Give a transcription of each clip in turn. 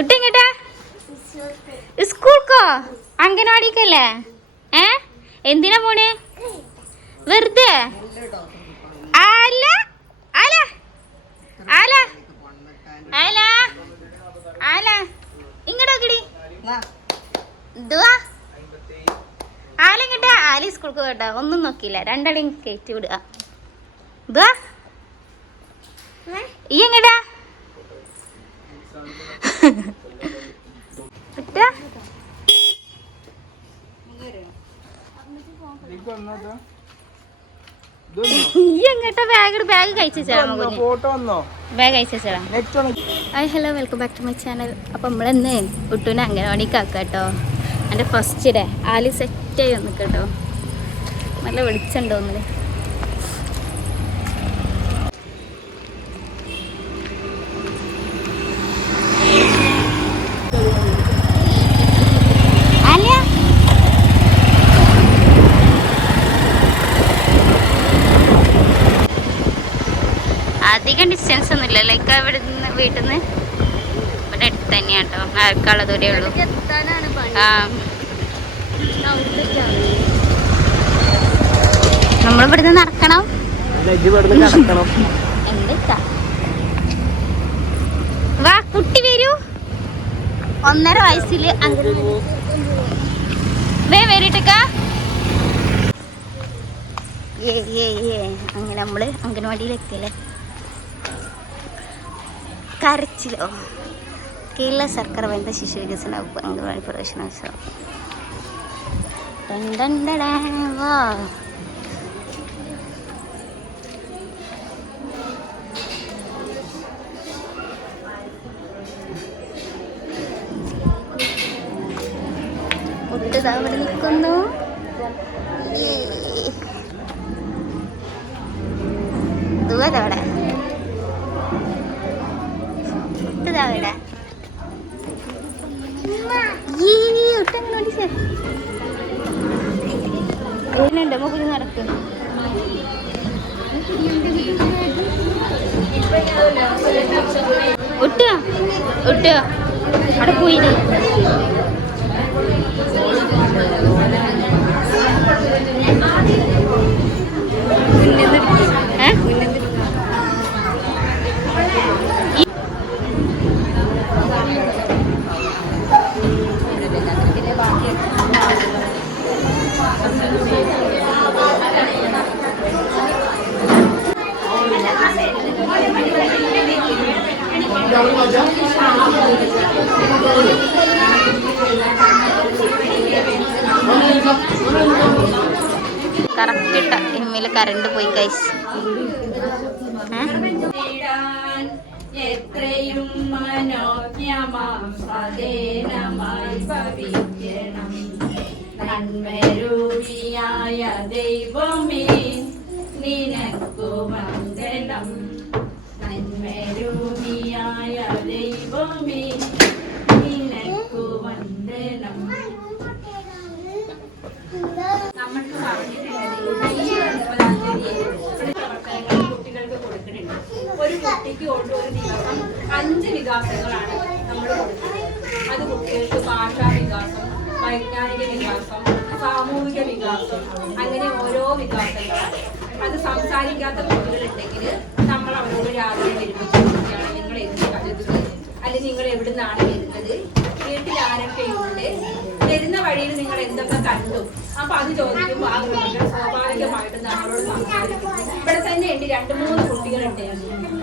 ഉട്ടിങ്ങട്ടാ സ്കൂൾക്കോ അംഗനവാടിക്കല്ലേ? എന്തിനാ പോണേ? വെറുതെ അല്ല അല അല അല അല ഇങ്ങോട്ടോക്കിടി ആലിങ്ങട്ടാ. ആലി സ്കൂൾക്ക് കേട്ടോ, ഒന്നും നോക്കിയില്ല, രണ്ടാളെയും കയറ്റി വിടുക. ഈ എങ്ങടാ ബാഗ് കഴിച്ചാ ബാഗ് കഴിച്ചാ. Hello, welcome back to my channel. അപ്പം നമ്മളിന്ന് കുട്ടൂനെ അംഗനവാടിക്ക് ആക്കാം കേട്ടോ. എൻ്റെ ഫസ്റ്റ് ഡേ. ആലി സെറ്റായി വന്നു കേട്ടോ. നല്ല വെളിച്ചുണ്ടോ ഒന്നിന്. അധികം ഡിസ്റ്റൻസ് ഒന്നും ഇല്ല. ലൈക്ക് ഇവിടെ നിന്ന് വീട്ടിൽ നിന്ന് ഇവിടെ അടുത്ത് തന്നെയാണ് കേട്ടോ. നടക്കാനുള്ള ദൂരേ ഉള്ളൂ. നമ്മളിവിടുന്ന് നടക്കണം. എന്താ വാ കുട്ടി വരൂ. 1.5 വയസ്സില് വരിട്ടക്ക. അങ്ങനെ നമ്മള് അംഗനവാടിയിലെത്തിയല്ലേ. കരച്ചിലോ? കേരള സർക്കാർ വനിതാ ശിശു വികസന വകുപ്പ് അംഗനവാടി പ്രവേശനോത്സവം. വാ മുട്ടതാ അവിടെ നിൽക്കുന്നു. ദൂരവിടെ മുട്ടതാവിടെ. എങ്ങനെയുണ്ട് കുഞ്ഞു നടക്കും? ഒട്ടുക ഒട്ടുക അവിടെ പോയില്ലേ? കറക്റ്റ് ഇട്ട എമ്മില് കറണ്ട് പോയി കൈസ്. എത്രയും മനോജ്ഞമാം സദേനമായി ഭവിക്കണം നന്മരൂപിയായ ദൈവമേ നിനക്കു വന്ദനം. നന്മരൂപിയായ ദൈവമേ നിനക്കു വന്ദനം. നമ്മൾക്ക് കുട്ടികൾക്ക് കൊടുക്കുന്നുണ്ട്. ഒരു കുട്ടിക്ക് കൊണ്ട് ഒരു ദിവസം 5 വികാസങ്ങളാണ് നമ്മൾ കൊടുക്കുന്നത്. അത് കുട്ടികൾക്ക് ഭാഷാ വികാസം, വൈജ്ഞാനിക വികാസം, സാമൂഹിക വികാസം, അങ്ങനെ ഓരോ വികാസങ്ങളാണ്. അത് സംസാരിക്കാത്ത കുട്ടികളുണ്ടെങ്കിൽ നമ്മൾ അവരോട് രാവിലെ വരുമ്പോൾ ചോദിക്കുകയാണ്, നിങ്ങൾ എന്ത് കണ്ടത്, അല്ലെങ്കിൽ നിങ്ങൾ എവിടെ നിന്നാണ് വരുന്നത്, വീട്ടിൽ ആരൊക്കെയുണ്ട്, വരുന്ന വഴിയിൽ നിങ്ങൾ എന്തൊക്കെ കണ്ടു. അപ്പൊ അത് ചോദിക്കുമ്പോൾ ആ കുട്ടികൾ സ്വാഭാവികമായിട്ടും നമ്മളോട് സംസാരിക്കും. ഇവിടെ തന്നെ ഉണ്ട് 2-3 കുട്ടികളുണ്ട്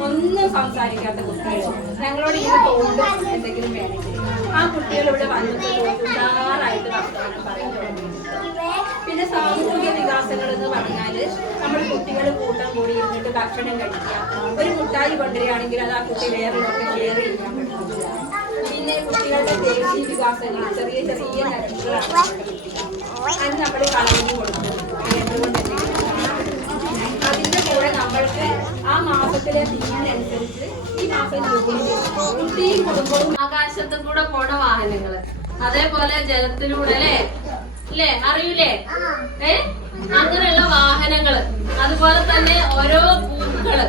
ഒന്നും സംസാരിക്കാത്ത കുട്ടികൾ. ഞങ്ങളോട് ഇങ്ങനെ തോന്നുന്നു എന്തെങ്കിലും വേണമെങ്കിൽ ആ കുട്ടികൾ ഇവിടെ വന്നിട്ട് ഉദാറായിട്ട് വർത്തമാനം പറയാൻ തുടങ്ങി. പിന്നെ സാമൂഹിക വികാസങ്ങൾ എന്ന് പറഞ്ഞാല് നമ്മൾ കുട്ടികൾ കൂട്ടം കൂടി ഇരുന്നിട്ട് ഭക്ഷണം കഴിക്കുക. ഒരു മുട്ടായി കൊണ്ടുവരികയാണെങ്കിൽ അത് ആ കുട്ടി വേറൊക്കെ ഷെയർ ചെയ്യാൻ പറ്റും. പിന്നെ കുട്ടികളുടെ ദേശീയ വികാസങ്ങൾ ചെറിയ ചെറിയ നന്മകളാണ്. അത് നമ്മൾ കളഞ്ഞു കൊടുക്കും. അതിന്റെ കൂടെ നമ്മൾക്ക് ആ മാസത്തിലെ തീയതിനനുസരിച്ച് ഈ മാസം കുട്ടിയും കുടുംബവും ആകാശത്തിൽ കൂടെ പോണ വാഹനങ്ങള്, അതേപോലെ ജലത്തിലൂടെ അല്ലേ അറിയൂലേ? അങ്ങനെയുള്ള വാഹനങ്ങള്, അതുപോലെ തന്നെ ഓരോ പൂക്കള്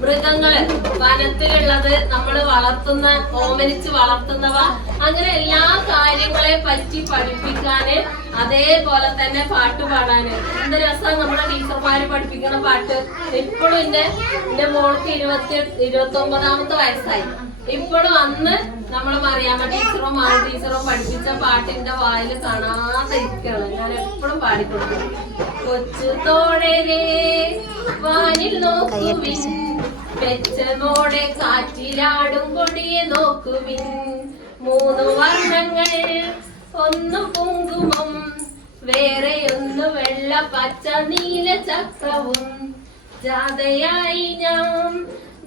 മൃഗങ്ങള്, വനത്തിലുള്ളത്, നമ്മള് വളർത്തുന്ന, ഓമനിച്ച് വളർത്തുന്നവ, അങ്ങനെ എല്ലാ കാര്യങ്ങളെ പറ്റി പഠിപ്പിക്കാന്, അതേപോലെ തന്നെ പാട്ട് പാടാന്. എന്ത് രസം നമ്മുടെ ടീച്ചർമാര് പഠിപ്പിക്കുന്ന പാട്ട്. ഇപ്പോഴും എന്റെ മോൾക്ക് 29 വയസ്സായി. ഇപ്പോഴും അന്ന് നമ്മള് മറിയാമ്മ ടീച്ചറോ മാറി ടീച്ചറോ പഠിപ്പിച്ച പാട്ടിന്റെ വായിൽ കാണാതെ ഇരിക്കുകയാണ്. ഞാൻ എപ്പോഴും പാടിക്കൊടുക്കും. കൊച്ചു തോഴരെ വാനിൽ നോക്കുവിൻ, വെച്ചമോടെ കാറ്റിലാടും കൊടിയെ നോക്കുവിൻ, 3 വർണ്ണങ്ങൾ, ഒന്ന് കുങ്കുമം, വേറെയൊന്ന് വെള്ള പച്ച നീല ചക്രവും, ജാഥയായി ഞാൻ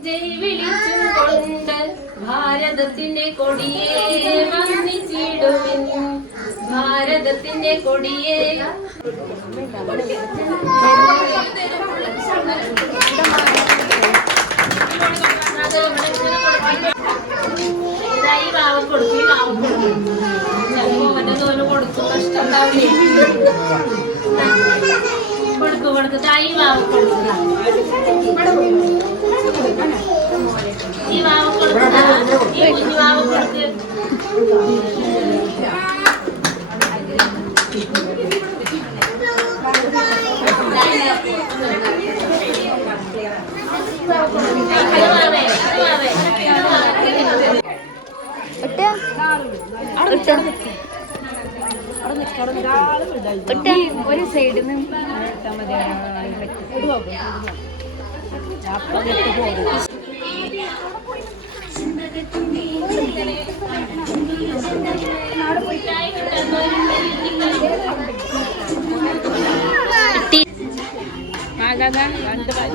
ജയ് വിളിച്ചും കൊണ്ട് ഭാരതത്തിന്റെ കൊടിയെ വന്ദിച്ചിടുവിൻ, ഭാരതത്തിന്റെ കൊടിയെ. ഈ വാവ കൊടുക്കും, ഈ വാവ കൊടുക്കും. ചിലപ്പോ അവന്റെ തോല് കൊടുക്കും, ഇഷ്ടം ഉണ്ടാവില്ലേ? കൊടുക്കും. ഈ വാവ കൊടുക്കുക, ഈ വാവ കൊടുക്കുക, ഈ കുഞ്ഞു വാവ കൊടുക്ക്. ഒരു സൈഡിൽ നിന്ന്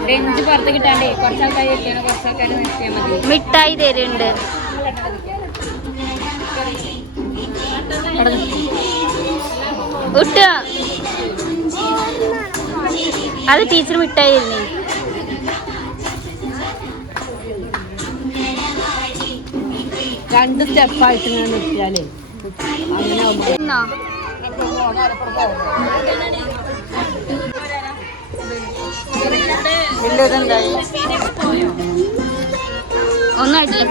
ബെഞ്ച് പുറത്ത് കിട്ടാണ്ടേ കുറച്ചാൾക്കാർ ഇരിക്കണം, കുറച്ചാൾക്കാർ നിർത്തിയാൽ മതി. മിഠായി തരുന്നുണ്ട്. അത് ടീച്ചർ മിഠായി തരുന്നേ. രണ്ട് സ്റ്റെപ്പായിട്ട് ഞാൻ നിർത്തിയാലേ അങ്ങനെ ഒന്നായിട്ടില്ല.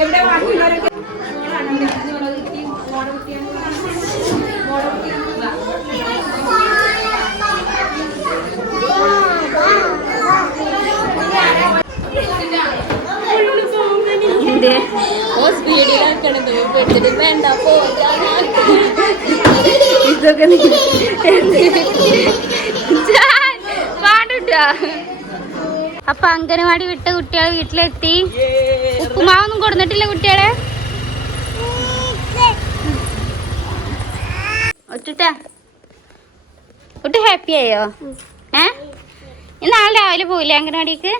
എവിടെ ബാക്കിയുള്ളവരൊക്കെ വേണ്ട ഇതൊക്കെ പാടുണ്ടോ? അപ്പൊ അംഗനവാടി വിട്ട കുട്ടികളെ വീട്ടിലെത്തി. ഉപ്പുമാവൊന്നും കൊടുത്തിട്ടില്ല കുട്ടികളെ. ഒട്ട് ഹാപ്പി ആയോ? നാളെ രാവിലെ പോയില്ലേ അംഗനവാടിക്ക്?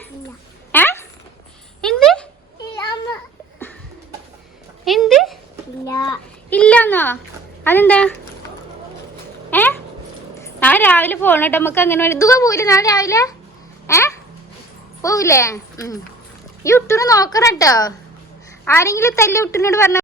എന്ത് എന്ത് ഇല്ലെന്നോ? അതെന്താ? നാളെ രാവിലെ പോകണട്ടോ നമുക്ക് അംഗനവാടി. ഇതുക പോയില്ലേ നാളെ രാവിലെ? പോവില്ലേ? ഈ ഉട്ടിനെ നോക്കണം കേട്ടോ. ആരെങ്കിലും തല്ലി ഉട്ടിനോട് പറഞ്ഞ